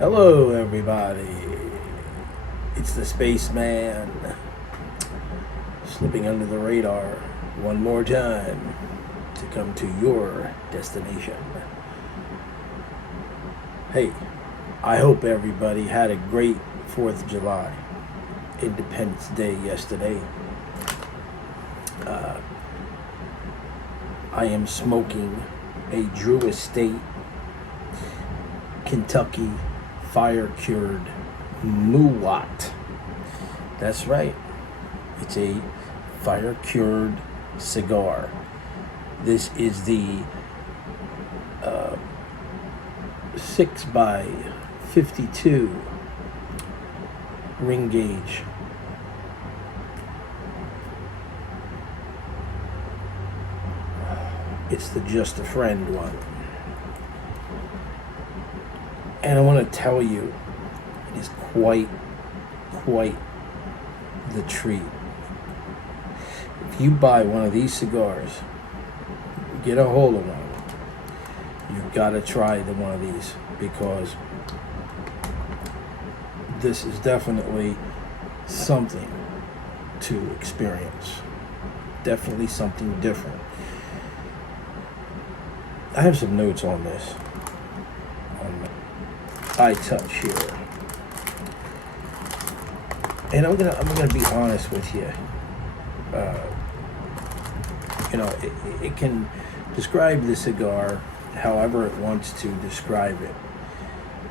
Hello, everybody. It's the spaceman slipping under the radar one more time to come to your destination. Hey, I hope everybody had a great 4th of July, Independence Day yesterday. I am smoking a Drew Estate, Kentucky fire-cured Muwat. That's right. It's a fire-cured cigar. This is the 6 by 52 ring gauge. It's the Just a Friend one. And I want to tell you, it is quite the treat. If you buy one of these cigars, get a hold of one. You've got to try one of these, because this is definitely something to experience. Definitely something different. I have some notes on this. I touch here, and I'm gonna be honest with you. It can describe the cigar however it wants to describe it,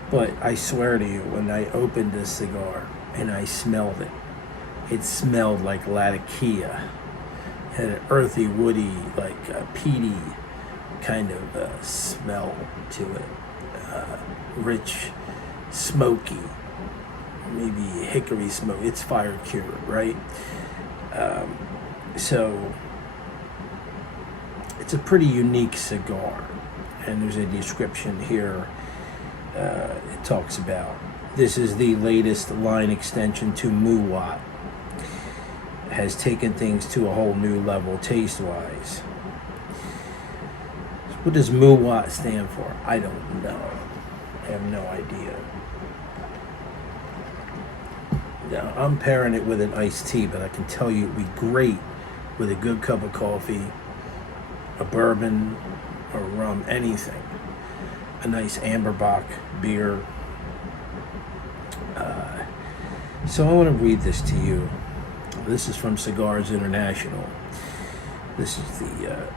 but I swear to you, when I opened this cigar and I smelled it, it smelled like Latakia. It had an earthy, woody, like a peaty kind of smell to it. Rich, smoky, maybe hickory smoke. It's fire cured, right? So it's a pretty unique cigar, and there's a description here. It talks about this is the latest line extension to Muwat. Has taken things to a whole new level taste-wise. What does Muwat stand for? I don't know. I have no idea. Now, I'm pairing it with an iced tea, but I can tell you it'd be great with a good cup of coffee, a bourbon, or rum, anything. A nice Amberbach beer. So I want to read this to you. This is from Cigars International. This is the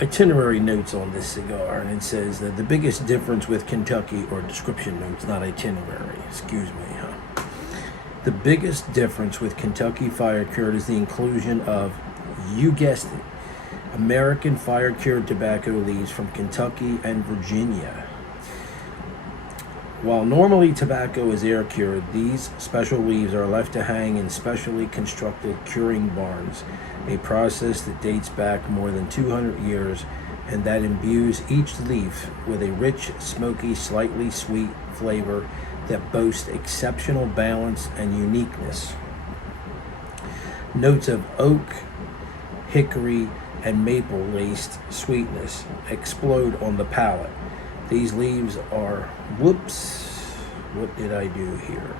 itinerary notes on this cigar, and it says that the biggest difference with Kentucky, or description notes, not itinerary, excuse me, The biggest difference with Kentucky Fire Cured is the inclusion of, you guessed it, American fire cured tobacco leaves from Kentucky and Virginia. While normally tobacco is air cured, these special leaves are left to hang in specially constructed curing barns, a process that dates back more than 200 years and that imbues each leaf with a rich, smoky, slightly sweet flavor that boasts exceptional balance and uniqueness. Notes of oak, hickory, and maple-laced sweetness explode on the palate. These leaves are, what did I do here?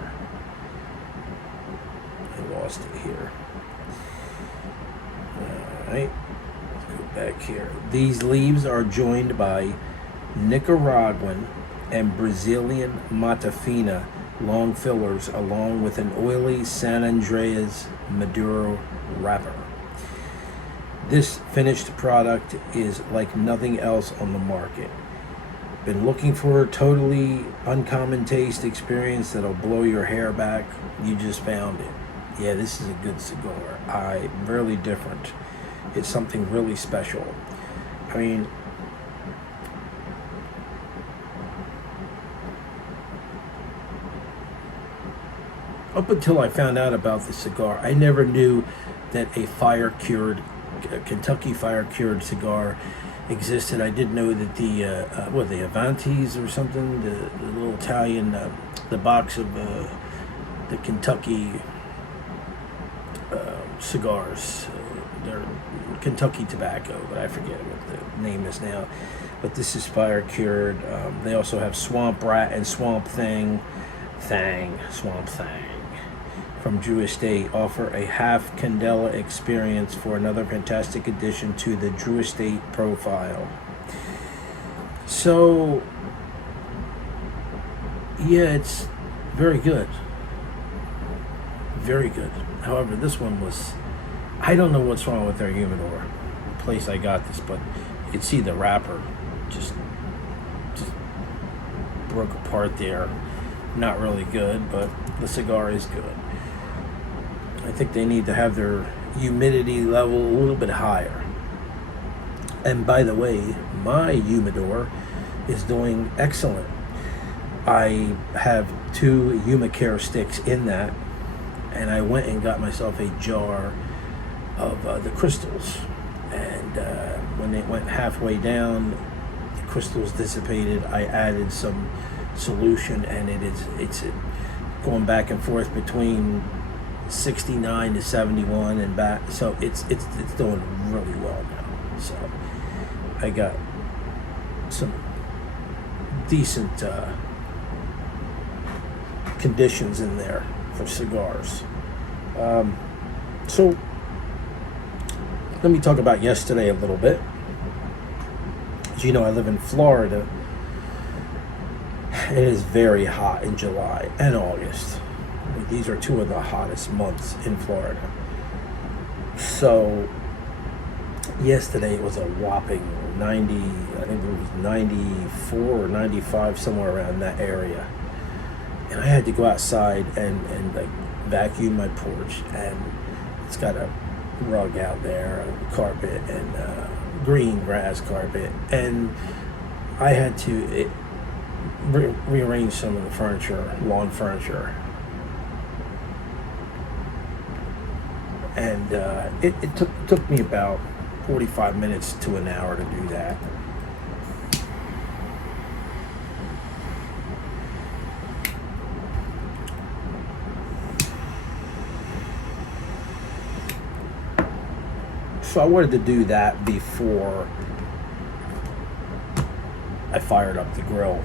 I lost it here. Alright, let's go back here. These leaves are joined by Nicaraguan and Brazilian Matafina long fillers, along with an oily San Andreas Maduro wrapper. This finished product is like nothing else on the market. Been looking for a totally uncommon taste experience that'll blow your hair back? You just found it. Yeah, this is a good cigar. Really different. It's something really special. I mean, up until I found out about the cigar, I never knew that a Kentucky fire-cured cigar existed. I did know that the Avantis or something, the little Italian, the box of the Kentucky cigars, they're Kentucky tobacco, but I forget what the name is now. But this is fire cured. They also have Swamp Rat and Swamp Swamp Thang from Drew Estate. Offer a half Candela experience for another fantastic addition to the Drew Estate profile. So, yeah, it's very good. Very good. However, this one was, I don't know what's wrong with their humidor, the place I got this, but you can see the wrapper just broke apart there. Not really good, but the cigar is good. I think they need to have their humidity level a little bit higher. And by the way, my humidor is doing excellent. I have 2 Humicare sticks in that, and I went and got myself a jar of the crystals. And when it went halfway down, the crystals dissipated. I added some solution, and it's going back and forth between 69 to 71 and back. So it's doing really well now. So I got some decent conditions in there for cigars. So let me talk about yesterday a little bit. As you know, I live in Florida. It is very hot in July and August. These are 2 of the hottest months in Florida. So yesterday it was a whopping 90, I think it was 94 or 95, somewhere around that area. And I had to go outside and like vacuum my porch, and it's got a rug out there, a carpet, and green grass carpet, and I had to rearrange some of the furniture, lawn furniture, and it took me about 45 minutes to an hour to do that. So I wanted to do that before I fired up the grill.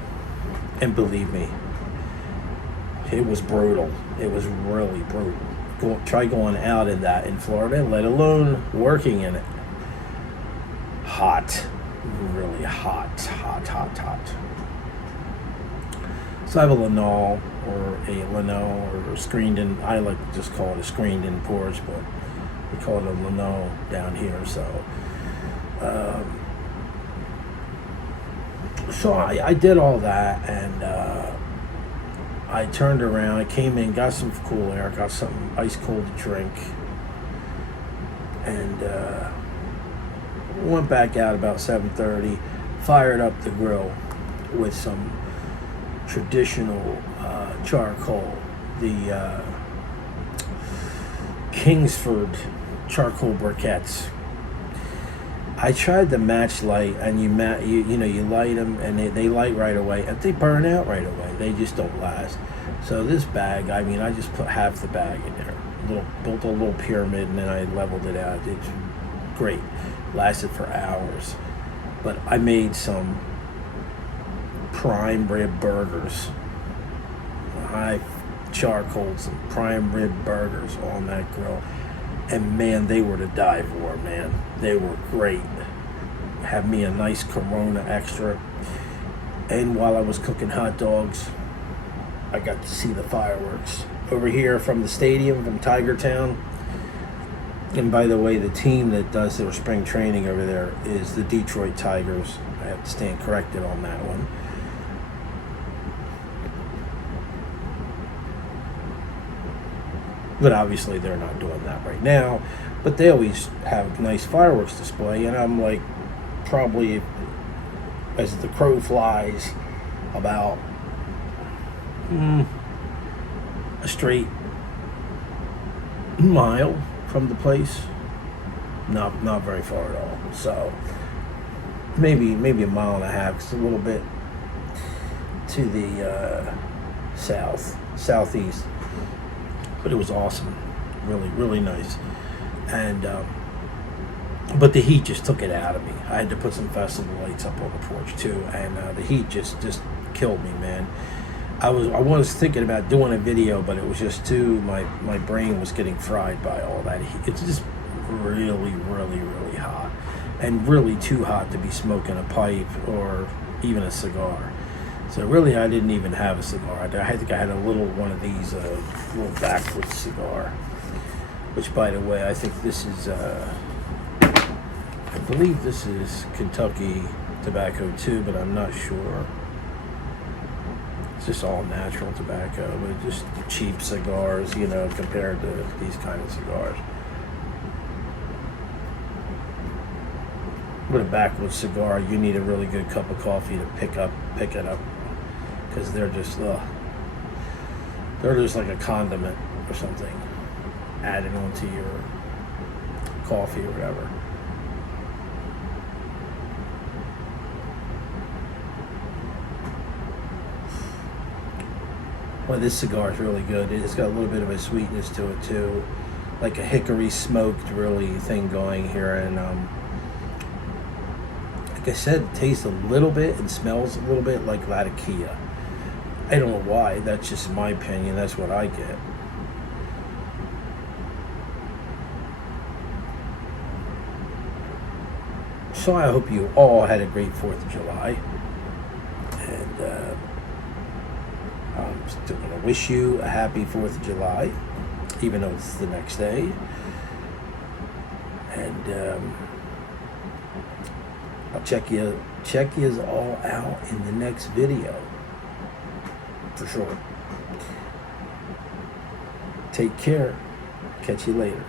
And believe me, it was brutal. It was really brutal. Try going out in that in Florida, let alone working in it. Hot. Really hot. So I have a Lanol or a screened in, I like to just call it a screened in porch, but we call it a Lanol down here. So I did all that, and I turned around, I came in, got some cool air, got something ice cold to drink, and went back out about 7:30, fired up the grill with some traditional charcoal, the Kingsford charcoal briquettes. I tried the match light, and you light them, and they light right away, and they burn out right away. They just don't last. So this bag, I just put half the bag in there, built a little pyramid, and then I leveled it out. It's great, lasted for hours. But I made some prime rib burgers. I charcoaled some prime rib burgers on that grill. And man, they were to die for, man. They were great. Had me a nice Corona extra. And while I was cooking hot dogs, I got to see the fireworks. Over here from the stadium, from Tiger Town. And by the way, the team that does their spring training over there is the Detroit Tigers. I have to stand corrected on that one. But obviously they're not doing that right now. But they always have a nice fireworks display, and I'm like, probably as the crow flies, about a straight mile from the place. Not very far at all. So maybe a mile and a half. It's a little bit to the southeast. But it was awesome, really nice. And But the heat just took it out of me. I had to put some festival lights up on the porch too, and the heat just killed me, man. I was thinking about doing a video, but it was just too, my brain was getting fried by all that heat. It's just really, really, really hot, and really too hot to be smoking a pipe or even a cigar. So really, I didn't even have a cigar. I think I had a little one of these little backwards cigar, which, by the way, I think this is I believe this is Kentucky tobacco too, but I'm not sure. It's just all natural tobacco, but just cheap cigars, you know, compared to these kind of cigars. With a backwoods cigar, you need a really good cup of coffee to pick it up, because they're just like a condiment or something added onto your coffee or whatever. Well, this cigar is really good. It's got a little bit of a sweetness to it too, like a hickory smoked really thing going here, and like I said, it tastes a little bit and smells a little bit like Latakia. I don't know why. That's just my opinion. That's what I get. So I hope you all had a great 4th of July, and I'm still going to wish you a happy 4th of July, even though it's the next day. And I'll check you all out in the next video, for sure. Take care. Catch you later.